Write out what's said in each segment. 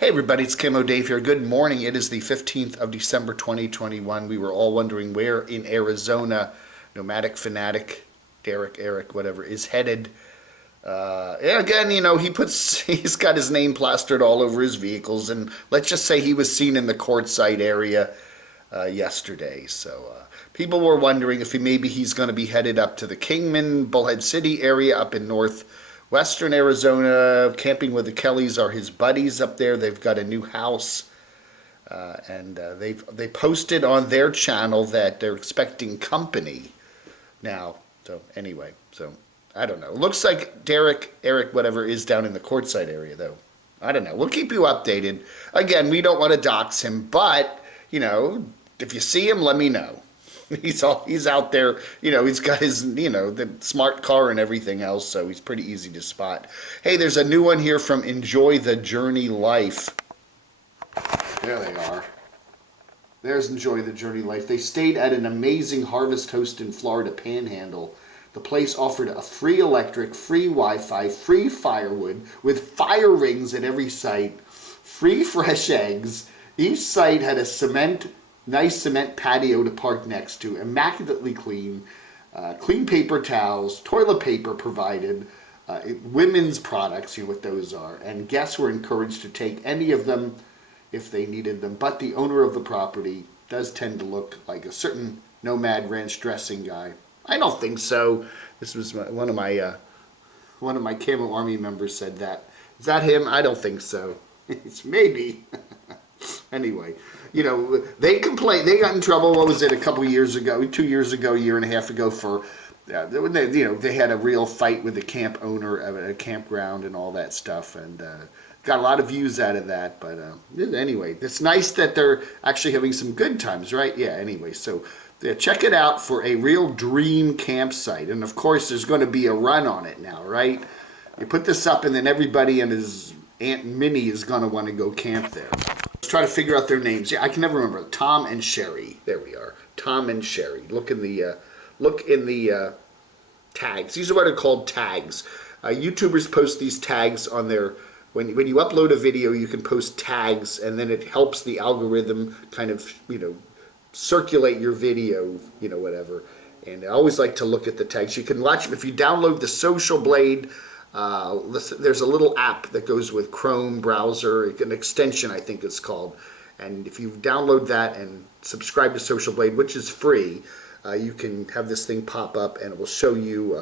Hey everybody, it's Camo Dave here. Good morning. It is the 15th of December 2021. We were all wondering where in Arizona Nomadic Fanatic, Eric, whatever, is headed. And again, he's got his name plastered all over his vehicles, and let's just say he was seen in the Quartzsite area yesterday. So people were wondering if maybe he's going to be headed up to the Kingman, Bullhead City area up in northwestern Arizona. Camping with the Kellys are his buddies up there. They've got a new house, and they posted on their channel that they're expecting company now. So anyway, I don't know. Looks like Eric, whatever, is down in the Quartzsite area, though. I don't know. We'll keep you updated. Again, we don't want to dox him, but if you see him, let me know. He's out there, he's got his, the smart car and everything else, so he's pretty easy to spot. Hey, there's a new one here from Enjoy the Journey Life. There they are. There's Enjoy the Journey Life. They stayed at an amazing Harvest Host in Florida Panhandle. The place offered a free electric, free Wi-Fi, free firewood, with fire rings at every site, free fresh eggs. Each site had a nice cement patio to park next to, immaculately clean, clean paper towels, toilet paper provided, women's products, what those are, and guests were encouraged to take any of them if they needed them, but the owner of the property does tend to look like a certain Nomad ranch dressing guy. I don't think so. This was one of my Camo Army members said that. Is that him? I don't think so. It's maybe. Anyway, they complained. They got in trouble. What was it? A couple years ago, 2 years ago, a year and a half ago, for they had a real fight with the camp owner at a campground and all that stuff, and got a lot of views out of that. But anyway, it's nice that they're actually having some good times, right? Yeah. Anyway, so. Yeah, check it out for a real dream campsite. And of course, there's going to be a run on it now, right? You put this up and then everybody and his Aunt Minnie is going to want to go camp there. Let's try to figure out their names. Yeah, I can never remember. Tom and Sherry. There we are. Tom and Sherry. Look in the tags. These are what are called tags. YouTubers post these tags on their... When you upload a video, you can post tags, and then it helps the algorithm kind of, circulate your video, whatever. And I always like to look at the tags. You can watch them if you download the Social Blade. There's a little app that goes with Chrome browser, an extension I think it's called. And if you download that and subscribe to Social Blade, which is free, you can have this thing pop up and it will show you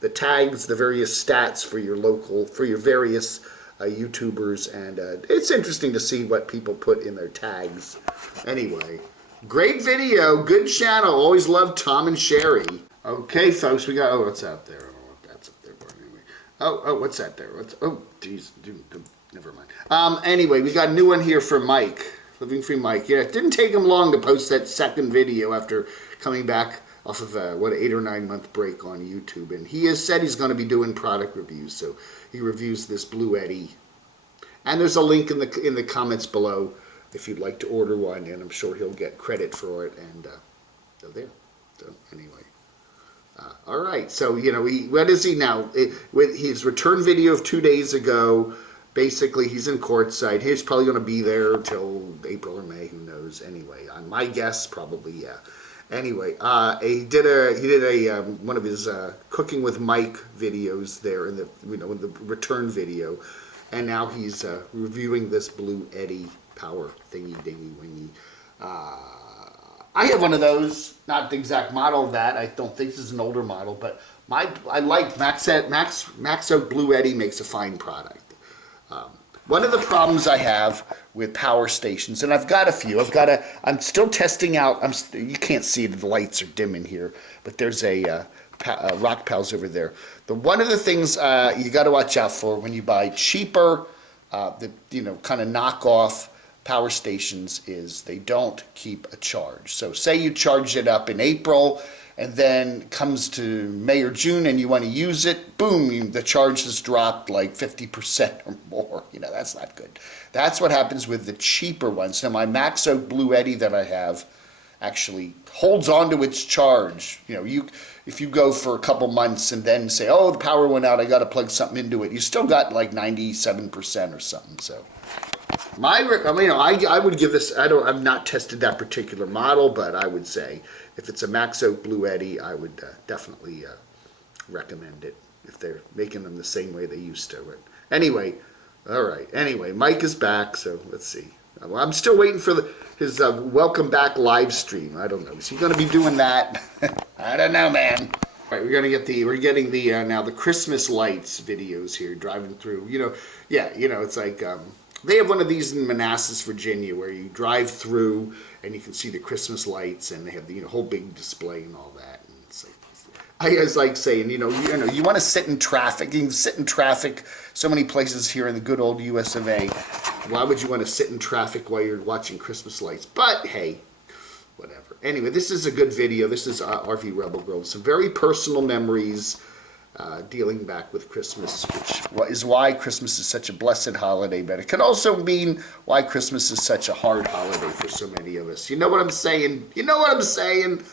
the tags, the various stats for your various YouTubers, and it's interesting to see what people put in their tags. Anyway. Great video, good channel. Always love Tom and Sherry. Okay, folks, we got. Oh, what's out there? I don't know what that's up there for anyway. Oh, what's that there? Geez, never mind. Anyway, we got a new one here for Mike, Living Free Mike. Yeah, it didn't take him long to post that second video after coming back off of an 8 or 9 month break on YouTube, and he has said he's going to be doing product reviews. So he reviews this Blue Eddy, and there's a link in the comments below if you'd like to order one, and I'm sure he'll get credit for it. And so there. So anyway, all right. So what is he now? With his return video of 2 days ago, basically he's in Quartzsite. He's probably going to be there till April or May. Who knows? Anyway, on my guess, probably yeah. Anyway, he did a one of his cooking with Mike videos there in the in the return video, and now he's reviewing this Blue Eddy power thingy dingy wingy. I have one of those, not the exact model of that. I don't think this is an older model, but I like Max Oak Blue Eddy makes a fine product. One of the problems I have with power stations, and I've got a few. I'm still testing out. You can't see it, the lights are dim in here, but there's a Rock Pals over there. One of the things you got to watch out for when you buy cheaper, kind of knockoff power stations is they don't keep a charge. So say you charge it up in April and then comes to May or June and you want to use it, boom, the charge has dropped like 50% or more. That's not good. That's what happens with the cheaper ones. Now my Max Oak Blue Eddy that I have actually holds on to its charge. If you go for a couple months and then say, oh, the power went out, I got to plug something into it, you still got like 97% or something. So I would give this. I've not tested that particular model, but I would say if it's a Max Oak Blue Eddy, I would definitely recommend it if they're making them the same way they used to. But anyway, all right. Anyway, Mike is back, so let's see. Well, I'm still waiting for his welcome back live stream. I don't know. Is he going to be doing that? I don't know, man. All right, we're getting the now the Christmas lights videos here, driving through. It's like they have one of these in Manassas, Virginia, where you drive through and you can see the Christmas lights, and they have the whole big display and all that. And it's like, I was like saying, you want to sit in traffic. You can sit in traffic so many places here in the good old U.S. of A. Why would you want to sit in traffic while you're watching Christmas lights? But hey, whatever. Anyway, this is a good video. This is RV Rebel Girl. Some very personal memories dealing back with Christmas, which is why Christmas is such a blessed holiday. But it can also mean why Christmas is such a hard holiday for so many of us. You know what I'm saying? You know what I'm saying?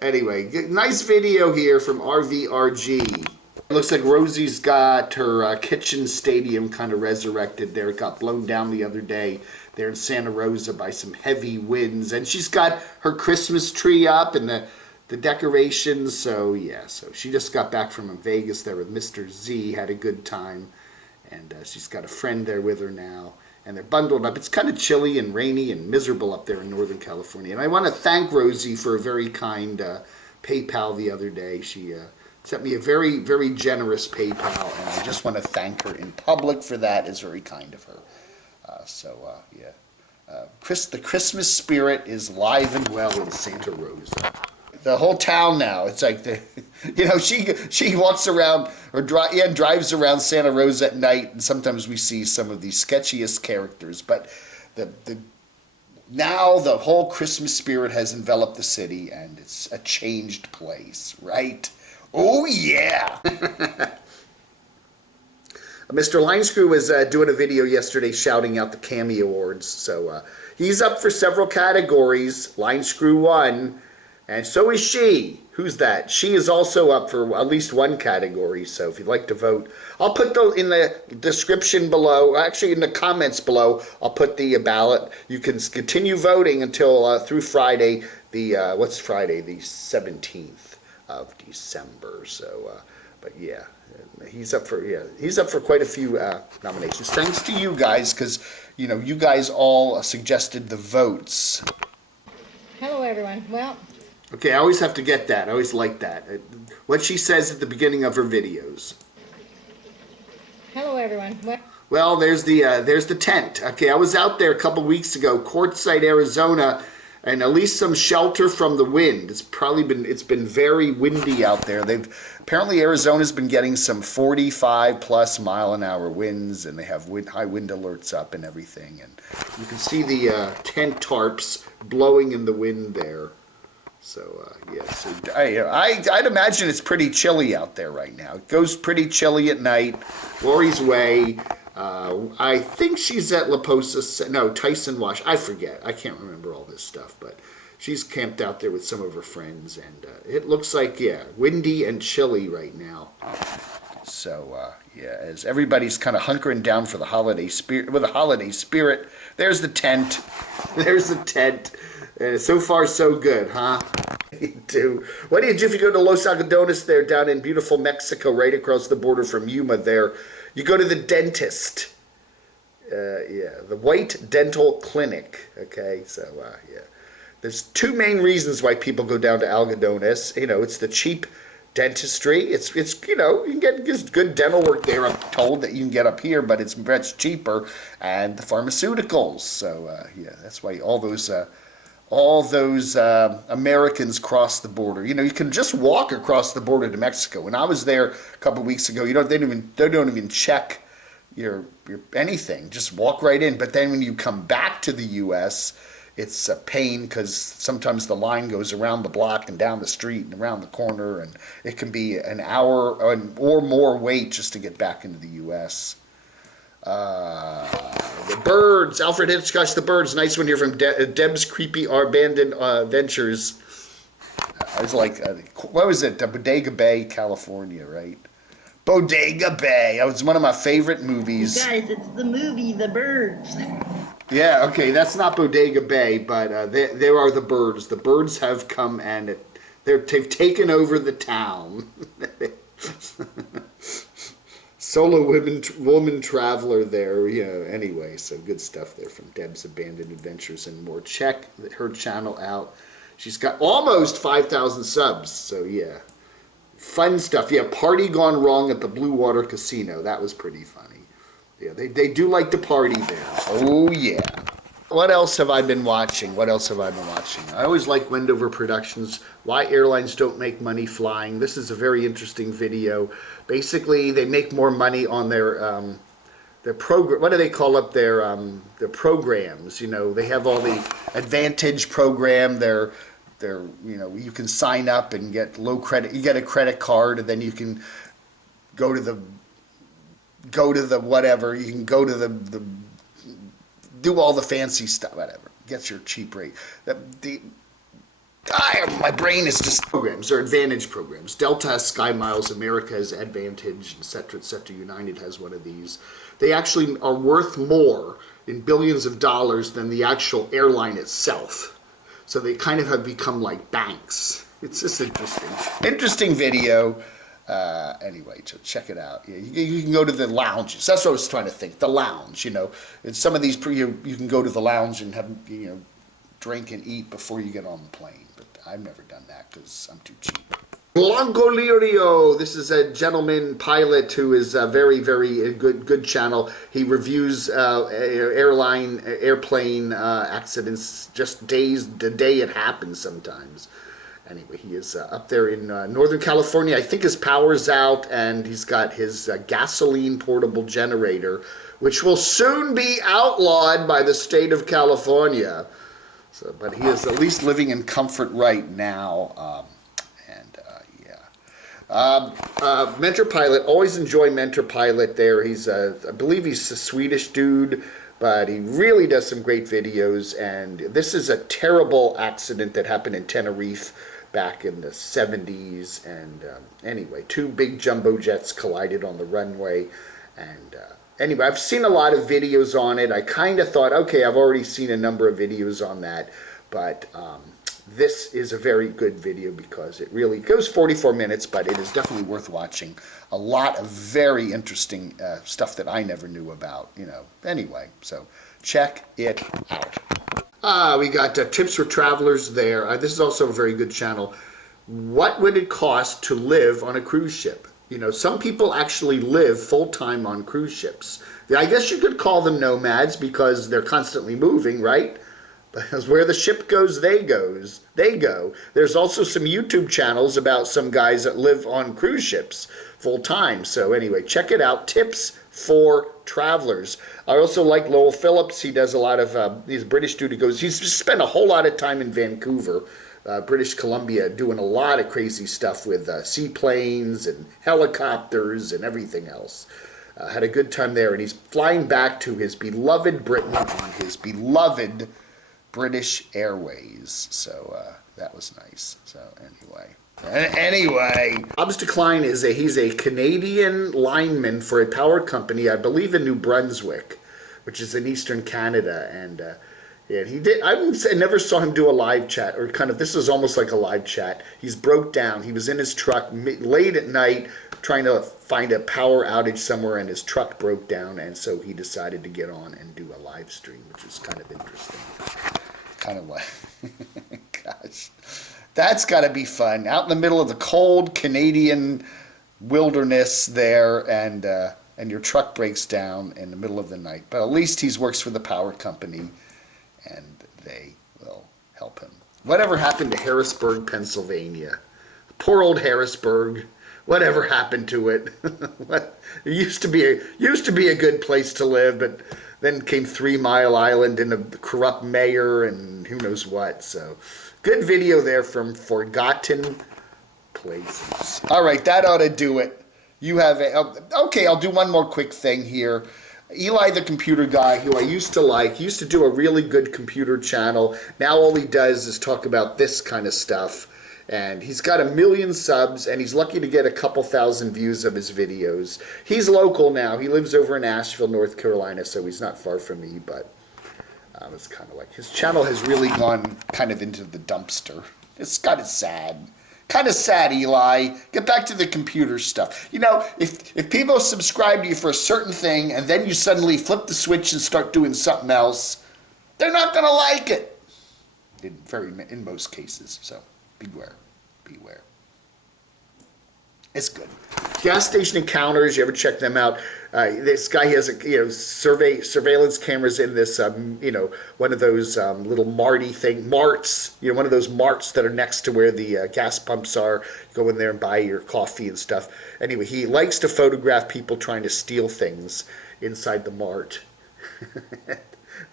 Anyway, nice video here from RVRG. It looks like Rosie's got her kitchen stadium kind of resurrected there. It got blown down the other day there in Santa Rosa by some heavy winds. And she's got her Christmas tree up and the decorations. So, yeah, so she just got back from Vegas there with Mr. Z. Had a good time. And she's got a friend there with her now. And they're bundled up. It's kind of chilly and rainy and miserable up there in Northern California. And I want to thank Rosie for a very kind PayPal the other day. She sent me a very, very generous PayPal, and I just want to thank her in public for that. It's very kind of her. The Christmas spirit is live and well in Santa Rosa. The whole town now, it's like she walks around or drives around Santa Rosa at night, and sometimes we see some of the sketchiest characters. But now the whole Christmas spirit has enveloped the city, and it's a changed place, right? Oh yeah. Mr. Linescrew was doing a video yesterday shouting out the Camo awards, so he's up for several categories. Linescrew won. And so is she. Who's that? She is also up for at least one category, so if you'd like to vote, I'll put those in the description below. Actually, in the comments below, I'll put the ballot. You can continue voting until through Friday, what's Friday? The 17th of December. So, but yeah, he's up for quite a few nominations. Thanks to you guys, because, you guys all suggested the votes. Hello, everyone. Well... Okay, I always have to get that. I always like that. What she says at the beginning of her videos. Hello, everyone. Well, there's the tent. Okay, I was out there a couple weeks ago, Quartzsite, Arizona, and at least some shelter from the wind. It's been very windy out there. Apparently Arizona's been getting some 45+ mile-an-hour winds, and they have high wind alerts up and everything. And you can see the tent tarps blowing in the wind there. So, yeah, so I'd imagine it's pretty chilly out there right now. It goes pretty chilly at night. Lori's Way, I think she's at La Posa, no, Tyson Wash, I forget. I can't remember all this stuff, but she's camped out there with some of her friends, and it looks like, yeah, windy and chilly right now. So, yeah, as everybody's kind of hunkering down for the holiday spirit, there's the tent. There's the tent. So far, so good, huh? What do you do if you go to Los Algodones there, down in beautiful Mexico, right across the border from Yuma there? You go to the dentist. Yeah, the White Dental Clinic. Okay, so, yeah. There's two main reasons why people go down to Algodones. It's the cheap dentistry. It's you can get good dental work there, I'm told, that you can get up here, but it's much cheaper. And the pharmaceuticals. So, yeah, that's why all those Americans cross the border. You can just walk across the border to Mexico. When I was there a couple of weeks ago, they don't even check your anything. Just walk right in. But then when you come back to the U.S., it's a pain because sometimes the line goes around the block and down the street and around the corner, and it can be an hour or more wait just to get back into the U.S. The birds, Alfred Hitchcock's The Birds. Nice one here from Deb's Creepy Abandoned Ventures. I was like, what was it? Bodega Bay, California, right? Bodega Bay. That was one of my favorite movies. You guys, it's the movie The Birds. Yeah, okay, that's not Bodega Bay, but there are the birds. The birds have come and they've taken over the town. Solo woman traveler there, anyway, so good stuff there from Deb's Abandoned Adventures and more. Check her channel out. She's got almost 5,000 subs, so yeah. Fun stuff. Yeah, party gone wrong at the Blue Water Casino. That was pretty funny. Yeah, they do like to party there. Oh, yeah. What else have I been watching? I always like Wendover Productions. Why airlines don't make money flying. This is a very interesting video. Basically, they make more money on their program. What do they call up their programs? They have all the Advantage program. You can sign up and get low credit. You get a credit card, and then you can go to the whatever. You can go to the do all the fancy stuff, whatever. Gets your cheap rate. My brain is just programs. They're Advantage programs. Delta has Sky Miles, America has Advantage, etc., etc. United has one of these. They actually are worth more in billions of dollars than the actual airline itself. So they kind of have become like banks. It's just interesting. Interesting video. Anyway, so check it out. You can go to the lounges. That's what I was trying to think. The lounge, And some of these, you can go to the lounge and have, drink and eat before you get on the plane. But I've never done that because I'm too cheap. Blanco Lirio. This is a gentleman pilot who is a very, very good channel. He reviews airplane accidents, just the day it happens sometimes. Anyway, he is up there in Northern California. I think his power's out, and he's got his gasoline portable generator, which will soon be outlawed by the state of California. So, but he is at least living in comfort right now. Mentor Pilot, always enjoy Mentor Pilot there. He's, I believe he's a Swedish dude, but he really does some great videos. And this is a terrible accident that happened in Tenerife back in the 70s. And anyway, two big jumbo jets collided on the runway. And anyway, I've seen a lot of videos on it. I kind of thought, okay, I've already seen a number of videos on that. But this is a very good video because it really goes 44 minutes, but it is definitely worth watching. A lot of very interesting stuff that I never knew about, Anyway, so check it out. We got Tips for Travelers there. This is also a very good channel. What would it cost to live on a cruise ship? Some people actually live full-time on cruise ships. I guess you could call them nomads because they're constantly moving, right? Because where the ship goes, they go. There's also some YouTube channels about some guys that live on cruise ships full time. So anyway, check it out. Tips for Travelers. I also like Lowell Phillips. He does a lot of, he's a British dude who goes, he's spent a whole lot of time in Vancouver, British Columbia, doing a lot of crazy stuff with seaplanes and helicopters and everything else. Had a good time there, and he's flying back to his beloved Britain on his beloved British Airways, so that was nice. So anyway, Bob's Decline is he's a Canadian lineman for a power company, I believe in New Brunswick, which is in eastern Canada, and he did. I never saw him do a live chat, or kind of. This was almost like a live chat. He's broke down. He was in his truck late at night trying to find a power outage somewhere, and his truck broke down, and so he decided to get on and do a live stream, which was kind of interesting. Kind of like, gosh, that's got to be fun. Out in the middle of the cold Canadian wilderness there, and your truck breaks down in the middle of the night. But at least he works for the power company, and they will help him. Whatever happened to Harrisburg, Pennsylvania? Poor old Harrisburg. Whatever happened to it? It used to be a good place to live, but then came 3 Mile Island and a corrupt mayor and who knows what. So, good video there from Forgotten Places. All right, that ought to do it. You have okay, I'll do one more quick thing here. Eli the Computer Guy, who I used to like, used to do a really good computer channel. Now all he does is talk about this kind of stuff. And he's got 1 million subs, and he's lucky to get a couple thousand views of his videos. He's local now. He lives over in Asheville, North Carolina, so he's not far from me. But it's kind of like his channel has really gone kind of into the dumpster. It's kind of sad. Kind of sad, Eli. Get back to the computer stuff. You know, if people subscribe to you for a certain thing and then you suddenly flip the switch and start doing something else, they're not going to like it. In most cases. So beware. Beware. It's good. Gas station encounters. You ever check them out? This guy has surveillance cameras in this one of those little marts, one of those marts that are next to where the gas pumps are. You go in there and buy your coffee and stuff. Anyway, he likes to photograph people trying to steal things inside the mart.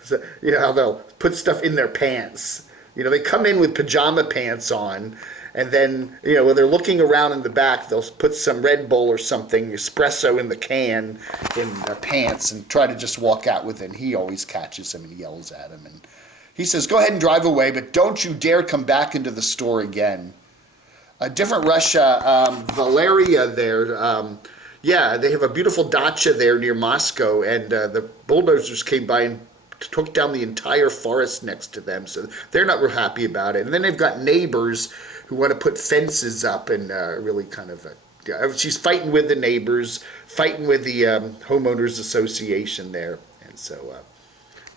So, how they'll put stuff in their pants. They come in with pajama pants on. And then, when they're looking around in the back, they'll put some Red Bull or something, espresso in the can, in their pants, and try to just walk out with it. And he always catches them and yells at him. And he says, go ahead and drive away, but don't you dare come back into the store again. A different Russia, Valeria there, they have a beautiful dacha there near Moscow, and the bulldozers came by and took down the entire forest next to them, so they're not real happy about it. And then they've got neighbors who want to put fences up and really kind of... she's fighting with the neighbors, fighting with the homeowners association there. And so,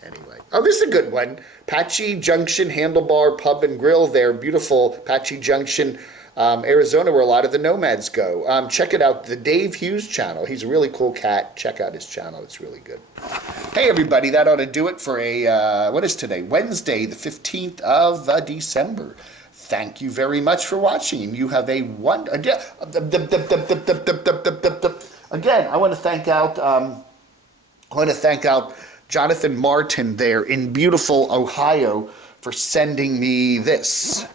anyway. Oh, this is a good one. Apache Junction Handlebar Pub and Grill there. Beautiful Apache Junction, Arizona, where a lot of the Nomads go. Check it out, the Dave Hughes channel. He's a really cool cat. Check out his channel. It's really good. Hey, everybody. That ought to do it for what is today? Wednesday, the 15th of December. Thank you very much for watching, and you have a again, I want to thank out Jonathan Martin there in beautiful Ohio for sending me this.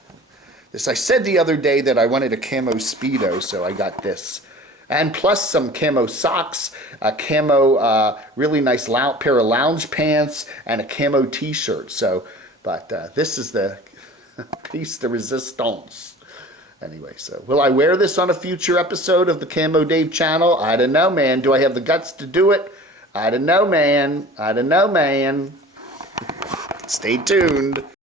I said the other day that I wanted a camo Speedo, so I got this. And plus some camo socks, a camo really nice pair of lounge pants, and a camo t-shirt. But this is the piece de resistance. Anyway, so will I wear this on a future episode of the Camo Dave channel? I don't know, man. Do I have the guts to do it? I don't know, man. Stay tuned.